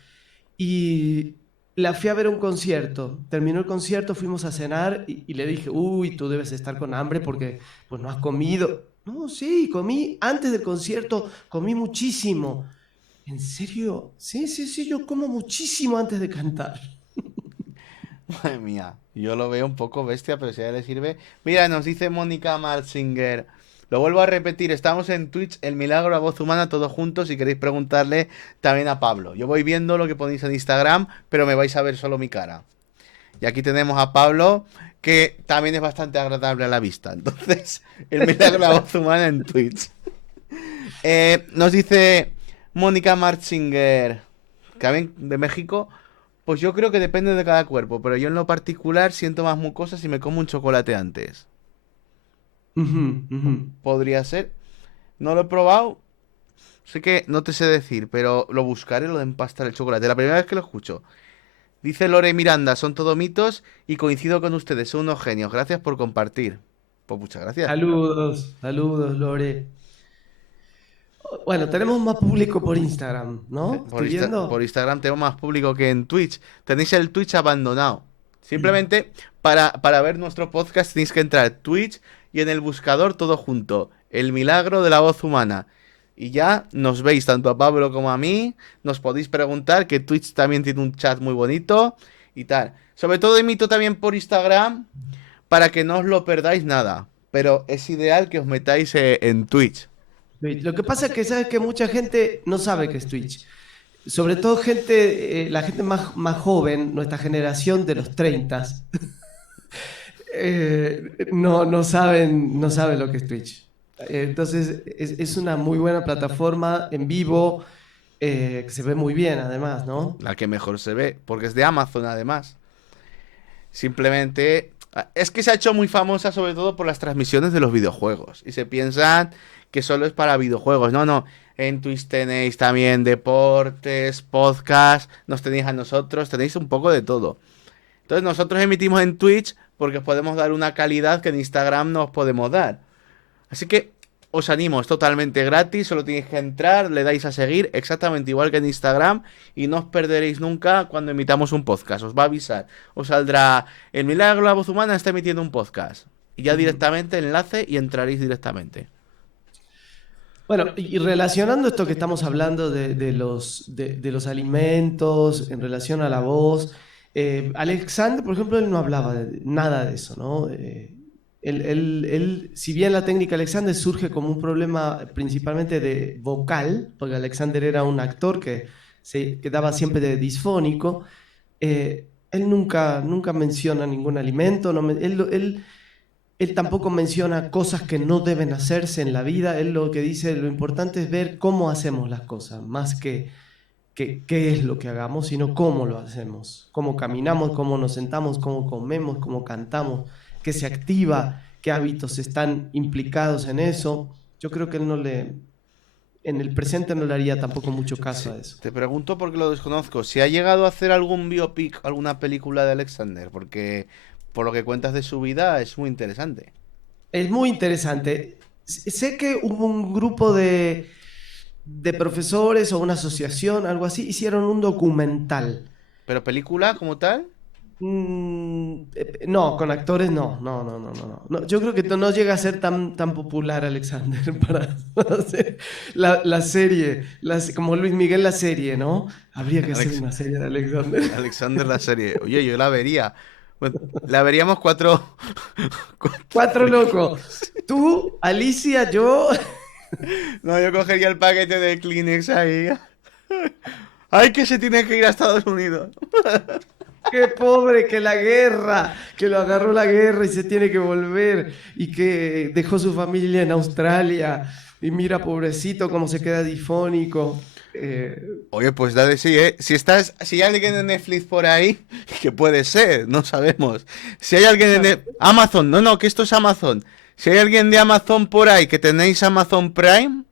Y la fui a ver a un concierto. Terminó el concierto, fuimos a cenar y le dije, uy, tú debes estar con hambre porque pues no has comido. No, sí, comí antes del concierto, comí muchísimo. ¿En serio? Sí, sí, sí, yo como muchísimo antes de cantar. Madre mía, yo lo veo un poco bestia, pero si a ella le sirve. Mira, nos dice Mónica Marzinger. Lo vuelvo a repetir, estamos en Twitch, El Milagro, la Voz Humana, todos juntos. Si queréis preguntarle también a Pablo. Yo voy viendo lo que ponéis en Instagram, pero me vais a ver solo mi cara. Y aquí tenemos a Pablo, que también es bastante agradable a la vista. Entonces, El Milagro, la Voz Humana en Twitch. Nos dice Mónica Marzinger, que ven de México. Pues yo creo que depende de cada cuerpo, pero yo en lo particular siento más mucosas si me como un chocolate antes. Ujú, ujú. Podría ser. No lo he probado. Sé que no te sé decir, pero lo buscaré, lo de empastar el chocolate. La primera vez que lo escucho. Dice Lore Miranda, son todo mitos y coincido con ustedes, son unos genios. Gracias por compartir. Pues muchas gracias. Saludos, saludos, Lore. Bueno, tenemos más público por Instagram, ¿no? Por, Estoy viendo. por Instagram tengo más público que en Twitch. Tenéis el Twitch abandonado. Simplemente para ver nuestro podcast tenéis que entrar a Twitch y en el buscador todo junto. El milagro de la voz humana. Y ya nos veis tanto a Pablo como a mí. Nos podéis preguntar, que Twitch también tiene un chat muy bonito y tal. Sobre todo emito también por Instagram para que no os lo perdáis nada. Pero es ideal que os metáis en Twitch. Twitch. Lo que pasa es que sabes que mucha gente no sabe qué es Twitch. Sobre todo gente, la gente más joven, nuestra generación de los 30, no saben lo que es Twitch. Entonces es una muy buena plataforma en vivo, que se ve muy bien además, ¿no? La que mejor se ve, porque es de Amazon además. Simplemente es que se ha hecho muy famosa sobre todo por las transmisiones de los videojuegos. Y se piensan que solo es para videojuegos. No, no. En Twitch tenéis también deportes, podcast, nos tenéis a nosotros, tenéis un poco de todo. Entonces nosotros emitimos en Twitch porque os podemos dar una calidad que en Instagram no os podemos dar. Así que os animo, es totalmente gratis, solo tenéis que entrar, le dais a seguir, exactamente igual que en Instagram, y no os perderéis nunca cuando emitamos un podcast. Os va a avisar, os saldrá El Milagro, la Voz Humana está emitiendo un podcast. Y ya directamente enlace y entraréis directamente. Bueno, y relacionando esto que estamos hablando de los alimentos en relación a la voz, Alexander, por ejemplo, él no hablaba de nada de eso, ¿no? Si bien la técnica Alexander surge como un problema principalmente de vocal, porque Alexander era un actor que se quedaba siempre de disfónico, él nunca menciona ningún alimento, él tampoco menciona cosas que no deben hacerse en la vida. Él lo que dice, lo importante es ver cómo hacemos las cosas, más que qué es lo que hagamos, sino cómo lo hacemos, cómo caminamos, cómo nos sentamos, cómo comemos, cómo cantamos, qué se activa, qué hábitos están implicados en eso. Yo creo que en el presente no le haría tampoco mucho caso a eso. Te pregunto porque lo desconozco. Si ha llegado a hacer algún biopic, alguna película de Alexander, porque por lo que cuentas de su vida es muy interesante. Es muy interesante. Sé que hubo un grupo de profesores o una asociación, algo así, hicieron un documental. ¿Pero película como tal? No, con actores no, no, no, no, no, no. No, yo creo que no llega a ser tan popular Alexander para hacer la serie, como Luis Miguel la serie, ¿no? Habría que hacer una serie de Alexander. Alexander la serie. Oye, yo la vería. Bueno, la veríamos cuatro. Cuatro locos. Tú, Alicia, yo. No, yo cogería el paquete de Kleenex ahí. ¡Ay, que se tiene que ir a Estados Unidos! Qué pobre, que la guerra, que lo agarró la guerra y se tiene que volver y que dejó su familia en Australia y mira, pobrecito, cómo se queda difónico. Oye, pues dale, sí, ¿eh? Si hay alguien en Netflix por ahí, que puede ser, no sabemos. Si hay alguien en Amazon, no, que esto es Amazon. Si hay alguien de Amazon por ahí, que tenéis Amazon Prime,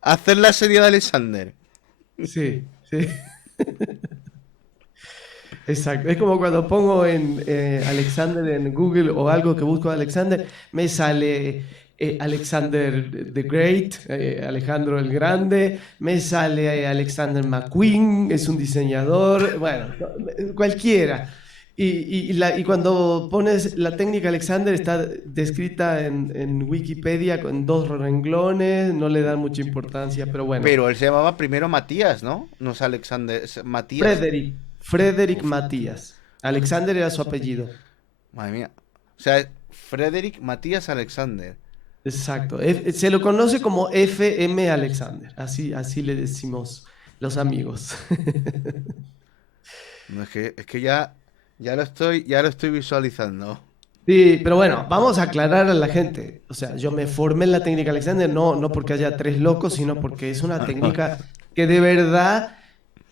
haced la serie de Alexander. Sí, sí. Exacto. Es como cuando pongo en Alexander en Google o algo que busco a Alexander, me sale Alexander the Great, Alejandro el Grande, me sale Alexander McQueen, es un diseñador, bueno, cualquiera. Y cuando pones la técnica Alexander está descrita en Wikipedia con 2 renglones, no le dan mucha importancia, pero bueno. Pero él se llamaba primero Matías, ¿no? No es Alexander, es Matías. Frederick Uf, Matías. Alexander era su apellido. madre mía. O sea, Frederick Matías Alexander. Exacto. Se lo conoce como FM Alexander. Así le decimos los amigos. No, es que ya lo estoy visualizando. Sí, pero bueno, vamos a aclarar a la gente. O sea, yo me formé en la técnica Alexander no porque haya 3 locos, sino porque es una técnica que de verdad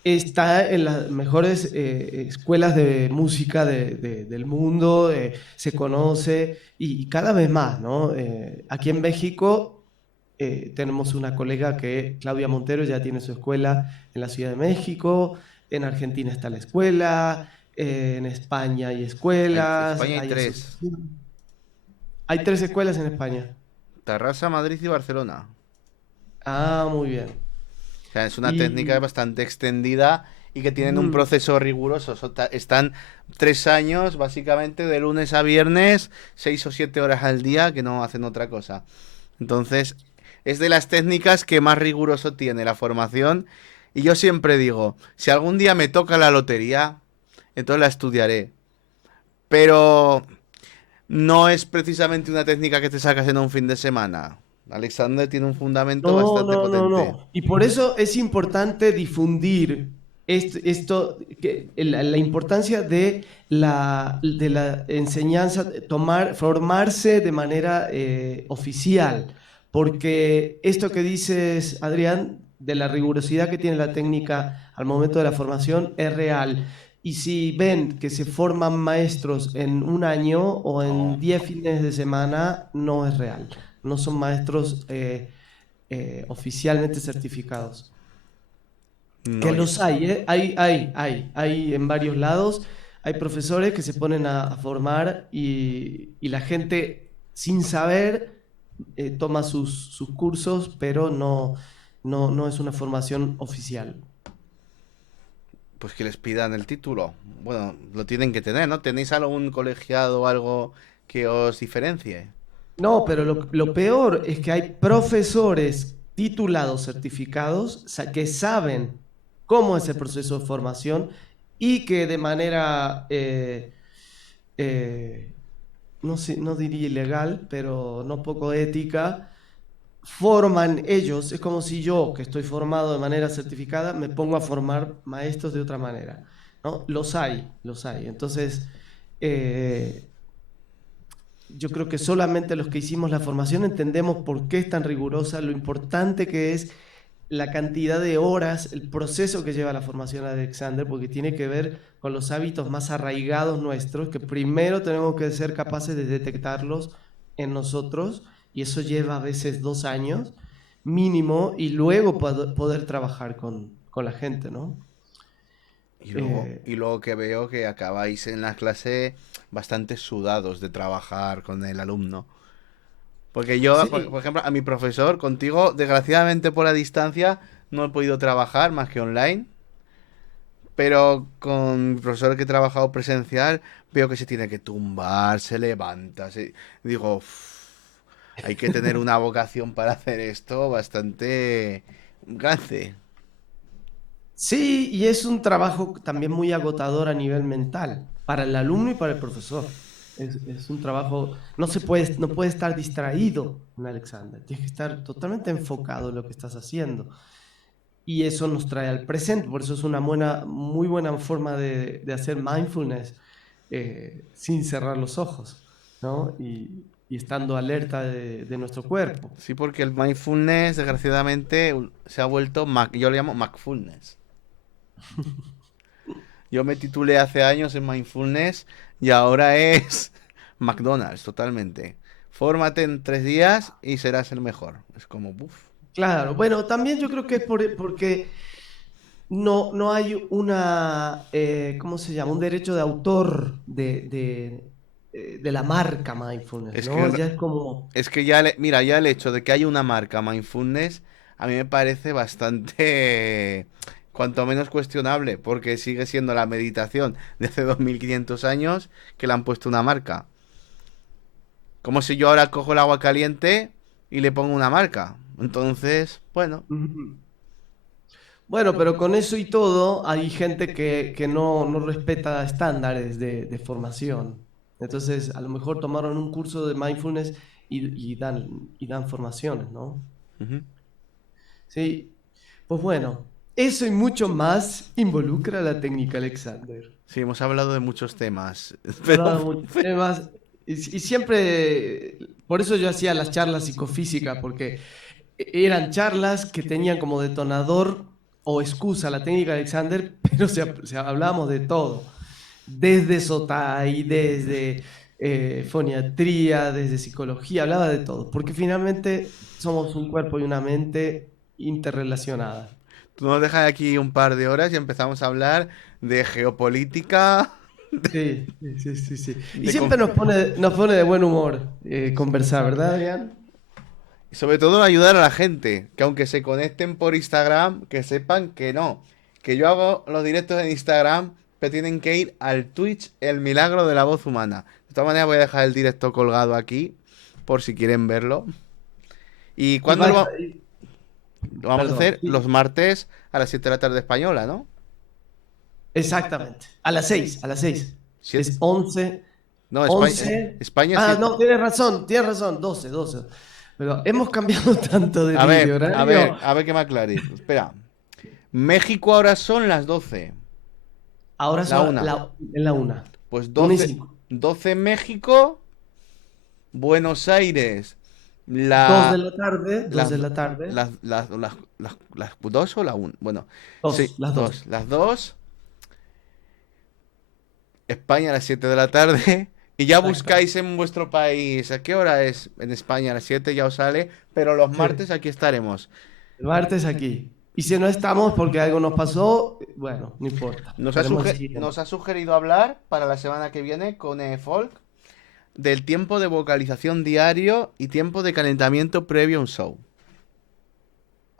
está en las mejores escuelas de música del mundo, se conoce y cada vez más, ¿no? Aquí en México tenemos una colega que, Claudia Montero, ya tiene su escuela en la Ciudad de México, en Argentina está la escuela, en España hay escuelas, España hay hay tres. asociaciones. Hay 3 escuelas en España. Tarrasa, Madrid y Barcelona. Ah, muy bien. O sea, es una técnica Y bastante extendida y que tienen un mm, proceso riguroso. Están 3 años, básicamente, de lunes a viernes, 6 o 7 horas al día, que no hacen otra cosa. Entonces, es de las técnicas que más riguroso tiene la formación. Y yo siempre digo, si algún día me toca la lotería, entonces la estudiaré. Pero no es precisamente una técnica que te sacas en un fin de semana. Alexander tiene un fundamento no, bastante no, no, potente. no. Y por eso es importante difundir la importancia de la enseñanza, formarse de manera oficial. Porque esto que dices, Adrián, de la rigurosidad que tiene la técnica al momento de la formación es real. Y si ven que se forman maestros en un año o en No, 10 fines de semana, no es real. No son maestros oficialmente certificados. Que no, los hay, ¿eh? Hay en varios lados. Hay profesores que se ponen a formar y la gente sin saber toma sus cursos, pero no es una formación oficial. pues que les pidan el título. Bueno, lo tienen que tener, ¿no? ¿Tenéis algún colegiado o algo que os diferencie? No, pero lo peor es que hay profesores titulados, certificados, que saben cómo es el proceso de formación y que de manera, eh, no sé, no diría ilegal, pero no poco ética, forman ellos. Es como si yo, que estoy formado de manera certificada, me pongo a formar maestros de otra manera, ¿no? Los hay. Entonces, eh, yo creo que solamente los que hicimos la formación entendemos por qué es tan rigurosa, lo importante que es la cantidad de horas, el proceso que lleva la formación de Alexander, porque tiene que ver con los hábitos más arraigados nuestros, que primero tenemos que ser capaces de detectarlos en nosotros, y eso lleva a veces 2 años mínimo, y luego poder trabajar con la gente, ¿no? Y luego, Eh, y luego que veo que acabáis en la clase bastante sudados de trabajar con el alumno. Porque yo, por sí, ejemplo, a mi profesor, contigo, desgraciadamente por la distancia, no he podido trabajar más que online. Pero con mi profesor que he trabajado presencial, veo que se tiene que tumbar, se levanta. Digo, "Uf, hay que tener una vocación para hacer esto bastante grande". sí, y es un trabajo también muy agotador a nivel mental, para el alumno y para el profesor. Es un trabajo, no puede estar distraído en Alexander, tienes que estar totalmente enfocado en lo que estás haciendo. Y eso nos trae al presente, por eso es una muy buena forma de hacer mindfulness sin cerrar los ojos, ¿no? Y estando alerta de nuestro cuerpo. Sí, porque el mindfulness, desgraciadamente, se ha vuelto, yo lo llamo Macfulness. Yo me titulé hace años en mindfulness y ahora es McDonald's, totalmente. Fórmate en 3 días y serás el mejor. Es como, uff. Claro, bueno, también yo creo que es porque no hay ¿cómo se llama? Un derecho de autor de la marca mindfulness, Es ¿no? que, Ya es como... es que ya, mira, ya el hecho de que haya una marca Mindfulness a mí me parece bastante, cuanto menos cuestionable, porque sigue siendo la meditación de hace 2500 años que le han puesto una marca. Como si yo ahora cojo el agua caliente y le pongo una marca. Entonces, bueno, Ujú. Bueno, pero con eso y todo, hay gente que no respeta estándares de formación. Entonces, a lo mejor tomaron un curso de mindfulness y dan formaciones, ¿no? ujú. Sí, pues bueno, eso y mucho más involucra la técnica Alexander. Sí, hemos hablado de muchos temas, Ha pero, dado muchos temas y siempre, por eso yo hacía las charlas psicofísica, porque eran charlas que tenían como detonador o excusa la técnica Alexander, pero hablábamos de todo, desde Sotai, desde foniatría, desde psicología, hablaba de todo, porque finalmente somos un cuerpo y una mente interrelacionadas. tú nos dejas aquí un par de horas y empezamos a hablar de geopolítica, Sí, sí, sí, sí, sí. Y de siempre nos pone de buen humor conversar, ¿verdad, Adrián? y sobre todo ayudar a la gente, que aunque se conecten por Instagram, que sepan que no, que yo hago los directos en Instagram, pero tienen que ir al Twitch El Milagro de la Voz Humana. De todas maneras voy a dejar el directo colgado aquí, por si quieren verlo. ¿Y Y cuándo vas, lo vamos a perdón, hacer? sí, Los martes a las 7 de la tarde española, ¿no? exactamente. A las 6. Siete- Es 11, No, España, 11. España Ah, 7. no, tienes razón, 12, 12. Pero hemos cambiado tanto de A vídeo ver, a horario. ver, a ver que me aclaréis. Espera. México ahora son las 12. Ahora La son una. en la 1. Pues 1 y 12, 5. 12 en México, Buenos Aires, 2 de la, la tarde, 2 las, de la tarde. las 2 o la 1. Bueno, sí, 2, las 2. 2. Las 2, España a las 7 de la tarde. Y ya Exacto. buscáis en vuestro país a qué hora es en España a las 7, ya os sale. Pero los Sí. martes aquí estaremos. El martes aquí. Y si no estamos porque algo nos pasó, bueno, no importa. Estaremos el Nos siguiente. ha sugerido hablar para la semana que viene con Folk del tiempo de vocalización diario y tiempo de calentamiento previo a un show.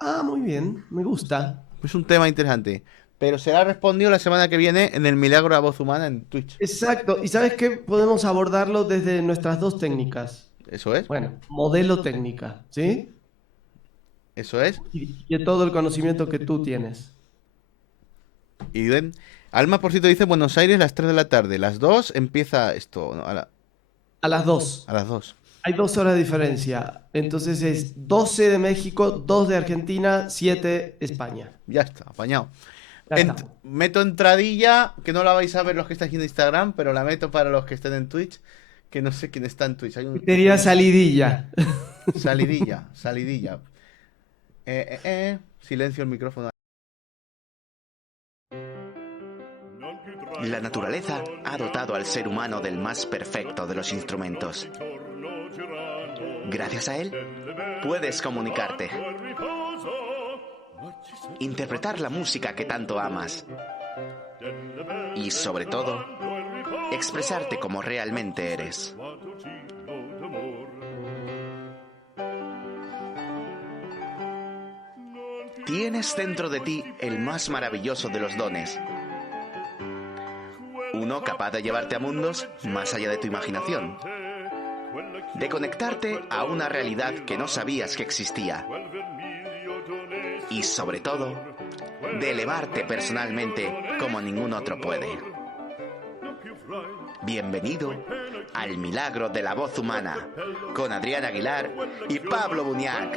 Ah, muy bien, me gusta. Es un tema interesante. Pero será respondido la semana que viene en el Milagro de la Voz Humana en Twitch. Exacto. ¿Y sabes qué? Podemos abordarlo desde nuestras dos técnicas. Eso es. Bueno, modelo técnica, ¿sí? Eso es. Y de todo el conocimiento que tú tienes. Y ven. Alma, por cierto, dice Buenos Aires las 3 de la tarde. Las 2 empieza esto. ¿No? A las 2. A las 2. Hay 2 horas de diferencia. Entonces es 12 de México, 2 de Argentina, 7 España. Ya está, apañado. Ya estamos. Meto entradilla, que no la vais a ver los que estáis en Instagram, pero la meto para los que estén en Twitch, que no sé quién está en Twitch. Hay un Sería salidilla. salidilla, salidilla. Silencio el micrófono. La naturaleza ha dotado al ser humano del más perfecto de los instrumentos. Gracias a él, puedes comunicarte, interpretar la música que tanto amas y, sobre todo, expresarte como realmente eres. Tienes dentro de ti el más maravilloso de los dones. Uno capaz de llevarte a mundos más allá de tu imaginación. De conectarte a una realidad que no sabías que existía. Y sobre todo, de elevarte personalmente como ningún otro puede. Bienvenido al Milagro de la Voz Humana, con Adrián Aguilar y Pablo Buñac.